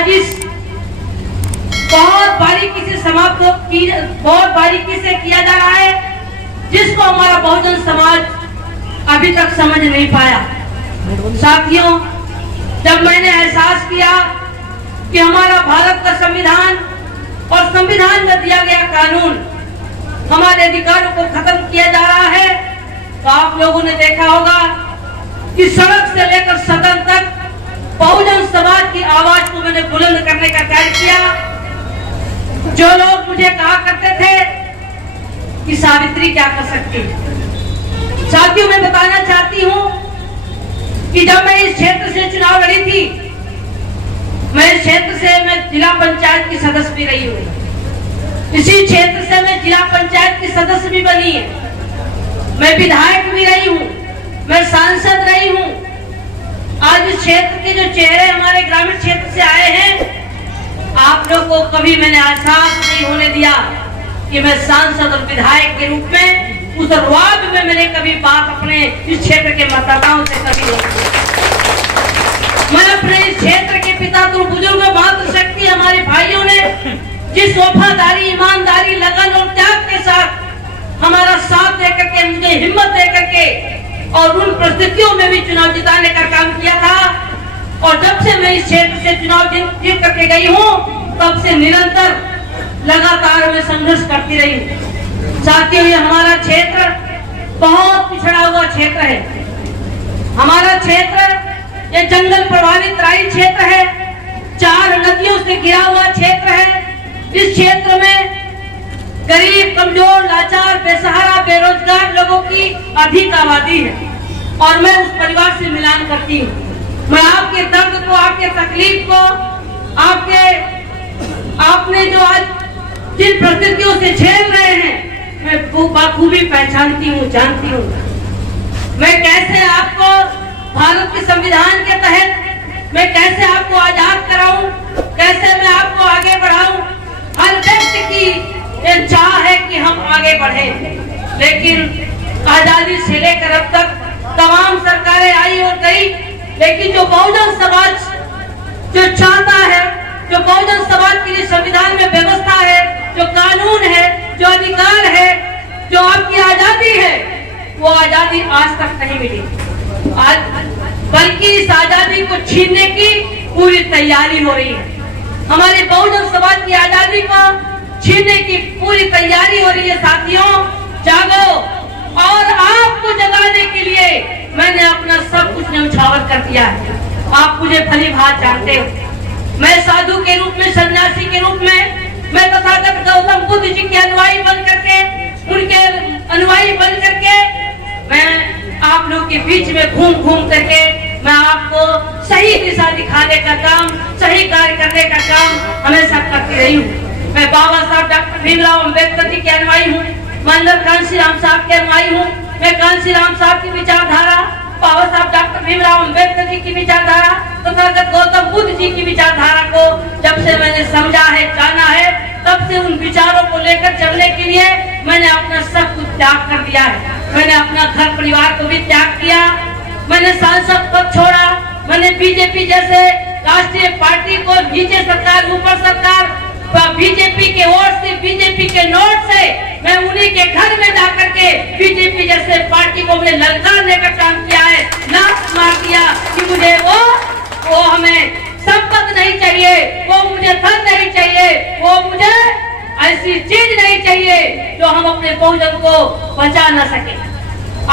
साजिश बहुत बारीकी से बहुत बारीकी से किया जा रहा है, जिसको हमारा बहुजन समाज अभी तक समझ नहीं पाया। साथियों, जब मैंने एहसास किया कि हमारा भारत का संविधान और संविधान में दिया गया कानून हमारे अधिकारों को खत्म किया जा रहा है, तो आप लोगों ने देखा होगा कि सड़क से लेकर सदन तक बहुजन समाज की आवाज को मैंने बुलंद करने का कार्य किया। जो लोग मुझे कहा करते थे कि सावित्री क्या कर सकती, साथियों मैं बताना चाहती हूँ कि जब मैं इस क्षेत्र से चुनाव लड़ी थी, मैं इस क्षेत्र से मैं जिला पंचायत की सदस्य भी रही हूँ, इसी क्षेत्र से मैं जिला पंचायत की सदस्य भी बनी है, मैं विधायक भी रही हूँ, मैं सांसद रही हूँ। आज इस क्षेत्र के जो चेहरे हमारे ग्रामीण क्षेत्र से आए हैं, आप लोग को कभी मैंने एहसास नहीं होने दिया कि मैं सांसद और विधायक के रूप में उस रुआब में मैंने कभी बात अपने इस क्षेत्र के मतदाताओं से कभी नहीं की। मैं अपने इस क्षेत्र के पिता तो बुजुर्ग मातृशक्ति हमारे भाइयों ने जिस वफादारी, ईमानदारी, लगन और त्याग के साथ हमारा साथ देकर के, मुझे हिम्मत देकर के और उन परिस्थितियों में भी चुनाव जिताने का काम किया था, और जब से मैं इस क्षेत्र से चुनाव जीत करके गई हूँ, तब से निरंतर लगातार मैं संघर्ष करती रही हूँ। साथियों, ये हमारा क्षेत्र बहुत पिछड़ा हुआ क्षेत्र है। हमारा क्षेत्र ये जंगल प्रभावित राई क्षेत्र है, 4 नदियों से घिरा हुआ क्षेत्र है। इस क्षेत्र में गरीब, कमजोर, लाचार, बेसहारा, बेरोजगार लोगों की अधिक आबादी है, और मैं उस परिवार से मिलान करती हूँ। मैं आपके दर्द को, आपके तकलीफ को, आपने जो आज जिन परिस्थितियों से झेल रहे हैं, मैं बखूबी पहचानती हूँ, जानती हूँ। मैं कैसे आपको भारत के संविधान के तहत मैं कैसे आपको आजाद कराऊं, कैसे मैं आपको आगे बढ़ाऊं। हर व्यक्ति की ये चाह है कि हम आगे बढ़ें, लेकिन आजादी से लेकर अब तक तमाम सरकारें आई और गई, लेकिन जो बहुजन समाज जो चाहता है, जो बहुजन समाज के लिए संविधान में व्यवस्था है, जो कानून है, जो अधिकार है, जो आपकी आजादी है, वो आजादी आज तक नहीं मिली। बल्कि इस आजादी को छीनने की पूरी तैयारी हो रही है। हमारे बहुजन समाज की आजादी को छीनने की पूरी तैयारी हो रही है। साथियों, जागो, और आपको जगाने के लिए मैंने अपना सब कुछ न्यौछावर कर दिया है। आप मुझे भली भांति जानते हो। मैं साधु के रूप में, सन्यासी के रूप में, मैं तथागत गौतम बुद्ध जी के अनुयायी बन करके, उनके अनुयायी बन करके मैं आप लोग के बीच में घूम घूम करके मैं आपको सही दिशा दिखाने का काम, सही कार्य करने का काम हमेशा करती रही हूँ। मैं बाबा साहब डॉक्टर भीमराव अम्बेडकर जी के अनुयायी हूँ, मंडल कांशीराम साहब के अनुयायी हूँ। मैं कांशीराम साहब की विचारधारा, बाबा साहब डॉक्टर भीमराव अम्बेडकर जी की विचारधारा, तथागत गौतम बुद्ध जी की विचारधारा को जब से मैंने समझा है, जाना है, तब से उन विचारों को लेकर चलने के लिए मैंने अपना सब कुछ त्याग कर दिया है। मैंने अपना घर परिवार को भी त्याग किया, मैंने सांसद पद छोड़ा, मैंने बीजेपी जैसे राष्ट्रीय पार्टी को नीचे सरकार ऊपर सरकार, बीजेपी के वोट से, बीजेपी के नोट से मैं उन्हीं के घर में जाकर के बीजेपी जैसे पार्टी को मैंने ललकारने का काम किया है। लात मार दिया कि मुझे वो हमें संपत्ति नहीं चाहिए, वो मुझे धन नहीं चाहिए, वो मुझे ऐसी चीज नहीं चाहिए जो हम अपने बहुजन को बचा न सके।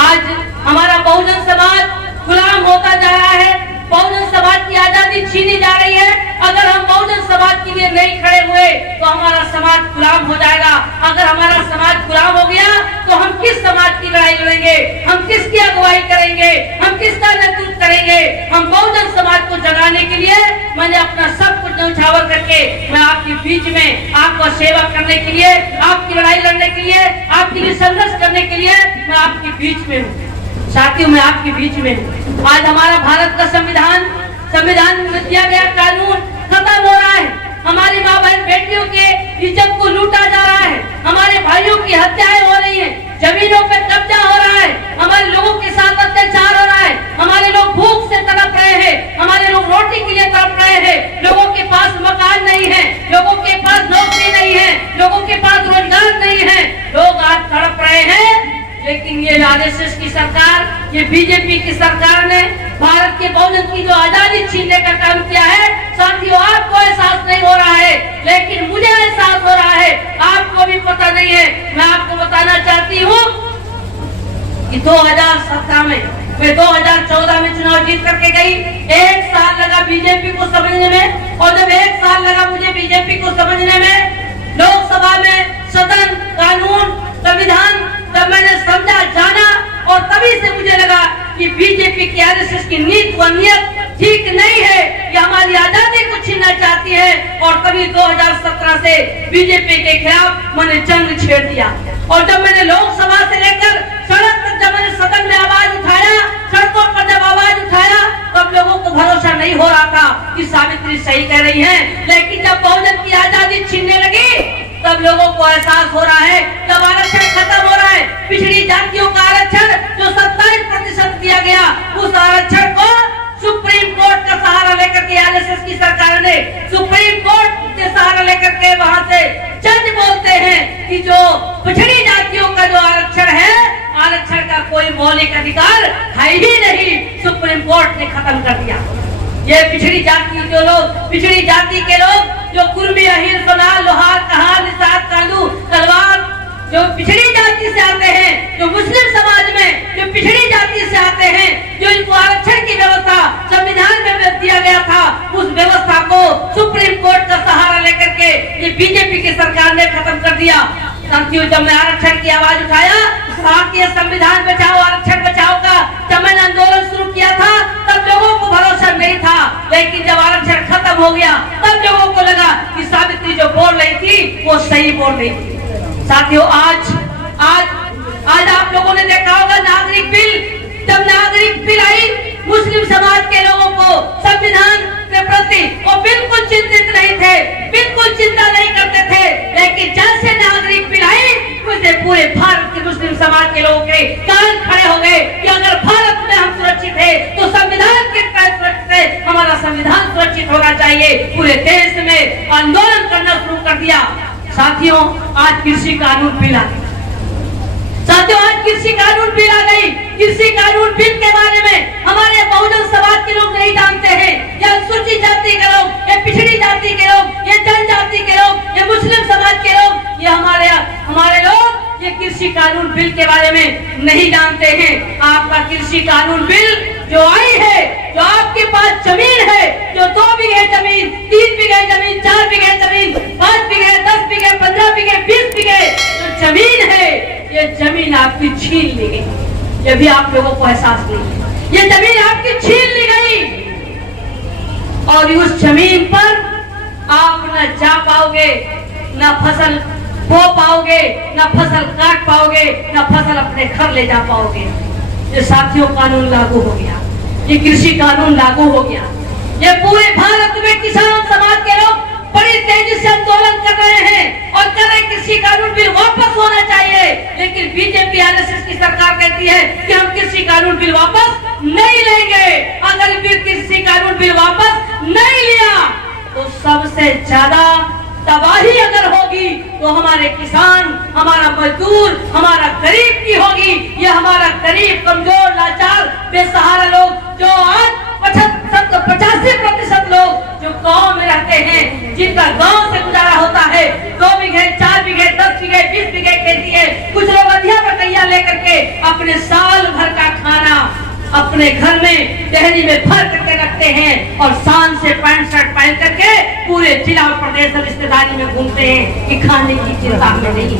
आज हमारा बहुजन समाज गुलाम होता जा रहा है, बहुजन समाज की आजादी छीनी जा रही है। अगर हम बहुजन समाज के लिए नहीं खड़े हुए तो हमारा समाज गुलाम हो जाएगा। अगर हमारा समाज गुलाम हो गया तो हम किस समाज की लड़ाई लड़ेंगे, हम किसकी अगुवाई करेंगे, हम किसका नेतृत्व करेंगे। हम बहुजन समाज को जगाने के लिए मैंने अपना सब कुछ न्यौछावर करके मैं आपके बीच में आपको सेवा करने के लिए, आपकी लड़ाई लड़ने के लिए, आपके लिए संघर्ष करने के लिए मैं आपके बीच में हूँ। साथियों, मैं आपके बीच में हूँ। आज हमारा भारत का संविधान में दिया गया कानून खत्म हो रहा है। हमारी माँ बहन बेटियों के इज्जत को लूटा जा रहा है, हमारे भाइयों की हत्याएं हो रही हैं, जमीनों पे कब्जा हो रहा है, हमारे लोगों के साथ अत्याचार हो रहा है, हमारे लोग भूख से तड़प रहे हैं, हमारे लोग रोटी के लिए तड़प रहे हैं, लोगों के पास ये बीजेपी की सरकार ने भारत के बहुजन की जो आजादी छीनने का काम किया है, साथियों आपको एहसास नहीं हो रहा है, लेकिन मुझे एहसास हो रहा है, आपको भी पता नहीं है। मैं आपको बताना चाहती हूँ कि 2017 में मैं 2014 में चुनाव जीत करके गई। 1 साल लगा बीजेपी को समझने में, और जब 1 साल लगा मुझे बीजेपी को समझने में, लोकसभा में सदन, कानून, संविधान जब मैंने समझा, जाना, और तभी से मुझे लगा कि बीजेपी की आरएसएस की नीति व नियत ठीक नहीं है, ये हमारी आजादी को छीनना चाहती है। और तभी 2017 से बीजेपी के खिलाफ मैंने जंग छेड़ दिया। और जब मैंने लोकसभा से लेकर सड़क तक, जब मैंने सदन में आवाज उठाया, सड़कों पर जब आवाज उठाया, तब लोगों को भरोसा नहीं हो रहा था कि सावित्री सही कह रही है। लेकिन जब बहुजन की आजादी छीनने लगी, तब लोगों को एहसास हो रहा है, जब आरक्षण खत्म हो रहा है, पिछड़ी जातियों का आरक्षण जो 27% दिया गया, उस आरक्षण को सुप्रीम कोर्ट का सहारा लेकर के आरएसएस की सरकार ने, सुप्रीम कोर्ट के सहारा लेकर के वहां से जज बोलते हैं कि जो पिछड़ी जातियों का जो आरक्षण है, आरक्षण का कोई मौलिक अधिकार है ही नहीं, सुप्रीम कोर्ट ने खत्म कर दिया। ये पिछड़ी जाति जो लोग, पिछड़ी जाति के लोग जो कुर्मी, अहिर, सोनार, लोहार, कहार, निषाद, कांदू, तलवार, जो पिछड़ी जाति से आते हैं, जो मुस्लिम समाज में जो पिछड़ी जाति से आते हैं, जो इनको आरक्षण की व्यवस्था संविधान में दिया गया था, उस व्यवस्था को सुप्रीम कोर्ट का सहारा लेकर के ये बीजेपी की सरकार ने खत्म कर दिया। साथियों, जब मैं आरक्षण की आवाज उठाया, भारतीय संविधान बचाओ, आरक्षण बचाओ का जब मैंने आंदोलन शुरू किया था, तब लोगों को भरोसा नहीं था। लेकिन जब आरक्षण खत्म हो गया, तब लोगों को लगा कि सावित्री जो बोल रही थी वो सही बोल रही थी। साथियों, आज आप लोगों ने देखा होगा नागरिक बिल, जब नागरिक बिल आई, मुस्लिम समाज के लोगों को संविधान के प्रति वो बिल्कुल चिंतित नहीं थे, बिल्कुल चिंता नहीं करते थे। लेकिन जैसे नागरिक बिल आई, उससे पूरे भारत के मुस्लिम समाज के लोगों के कान खड़े हो गए कि अगर भारत में हम सुरक्षित है तो संविधान के तहत सुरक्षित है, हमारा संविधान सुरक्षित होना चाहिए। पूरे देश में आंदोलन करना शुरू कर दिया। साथियों, आज कृषि कानून बिल आ गई। साथियों, आज कृषि कानून बिल आ गई। कृषि कानून बिल के बारे में हमारे बहुजन समाज के लोग नहीं जानते हैं, या अनुसूचित जाति के लोग, या पिछड़ी जाति के लोग, या जनजाति के लोग, या मुस्लिम समाज के लोग, ये हमारे लोग ये कृषि कानून बिल के बारे में नहीं जानते हैं। आपका कृषि कानून बिल जो आई है, जो आपके पास जमीन है, जो 2 बीघे जमीन, 3 बीघे जमीन, 4 बीघे जमीन, 5 बीघे, 10 बीघे, 15 बीघे, 20 बीघे जो जमीन है, ये जमीन आपकी छीन ली गई। ये भी आप लोगों को एहसास नहीं है, ये जमीन आपकी छीन ली गई। और उस जमीन पर आप न जा पाओगे, न फसल बो पाओगे, न फसल काट पाओगे, न फसल अपने घर ले जा पाओगे। ये साथियों कानून लागू हो गया, ये कृषि कानून लागू हो गया। ये पूरे भारत में किसान समाज के लोग बड़ी तेजी से आंदोलन कर रहे हैं और कह रहे कृषि कानून बिल वापस होना चाहिए। लेकिन बीजेपी आरएसएस की सरकार कहती है कि हम कृषि कानून बिल वापस नहीं लेंगे। अगर कृषि कानून बिल वापस नहीं लिया तो सबसे ज्यादा तबाही अगर होगी तो हमारे किसान, हमारा मजदूर, हमारा गरीब की होगी। ये हमारा गरीब, कमजोर, लाचार, बेसहारा लोग जो आज 85% लोग जो गांव में रहते हैं, जिनका गांव से गुजारा होता है, 2 बीघे, 4 बीघे, 10 बीघे, 20 बीघे खेती है। कुछ लोग अधिया बटैया लेकर के अपने साल भर का खाना अपने घर में टहनी में भर करके रखते हैं और शान से पैंट शर्ट पहन करके पूरे जिला और प्रदेश और रिश्तेदारी में घूमते हैं कि खाने की चिंता में नहीं है।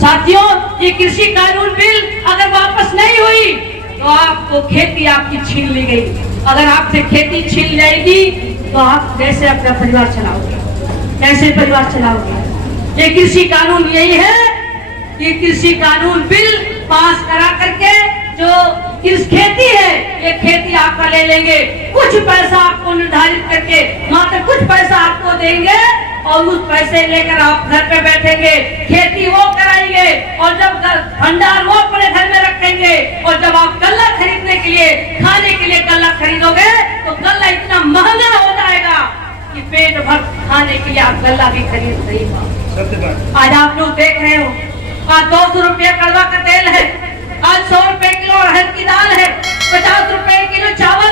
साथियों, ये कृषि कानून बिल अगर वापस नहीं हुई तो आपको खेती आपकी छीन ली गई। अगर आपसे खेती छीन जाएगी तो आप कैसे अपना परिवार चलाओगे, कैसे परिवार चलाओगे? ये कृषि कानून यही है कि कृषि कानून बिल पास करा करके जो इस खेती है, ये खेती आपका ले लेंगे, कुछ पैसा आपको निर्धारित करके मात्र कुछ पैसा आपको देंगे और उस पैसे लेकर आप घर पे बैठेंगे, खेती वो कराएंगे और जब भंडार वो अपने घर में रखेंगे। और जब आप गल्ला खरीदने के लिए, खाने के लिए गल्ला खरीदोगे तो गल्ला इतना महंगा हो जाएगा कि पेट भर खाने के लिए आप गल्ला भी खरीद नहीं पाओगे। आज आप लोग देख रहे हो, आज 200 रुपया कड़वा का तेल है, आज 100 रुपए किलो अरहर की दाल है, 50 रुपए किलो चावल